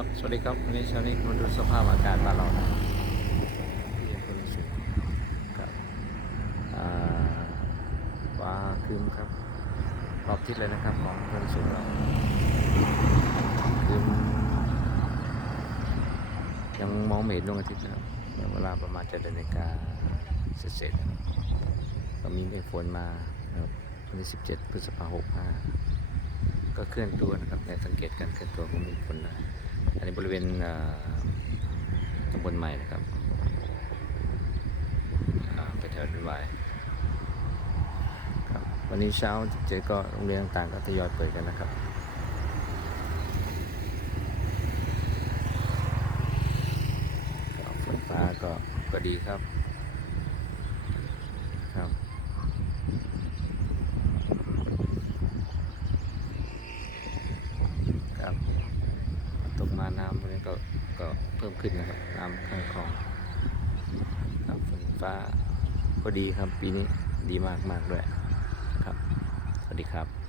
ครับสวัสดีครับวันนี้ชาวนี้มาดูสภาพอากาศบ้านเรานะที่อำเภอสุครับว่าคืมครับ รอบทิศเลยนะครับของอำเภอสุดเราคืมยังมองมเห็นดวงอาทิตย์นะครับเวลาประมาณเจ็ดนาฬิกาเสร็จๆก็มีเมฆฝนมาครับวันที่สิบเจ็ดพฤษภาหกห้าก็เคลื่อนตัวนะครับแนสังเกตการเคลื่อนตัวของมีฝนนะอันนี้บริเวณตำบลใหม่นะครับไปแถวตำบลวหครับวันนี้เช้าเจ๊ก็โรงเรียนต่างก็ทยอยเปิดกันนะครับ ฝนฟ้าก็ก็ดีครับาณน้ำวกนี้ก็ก็เพิ่มขึ้นนะครับ น้ำข้างคลองครับฝนฟ้าก็ดีครับ ปีนี้ดีมากมากด้วยครับ สวัสดีครับ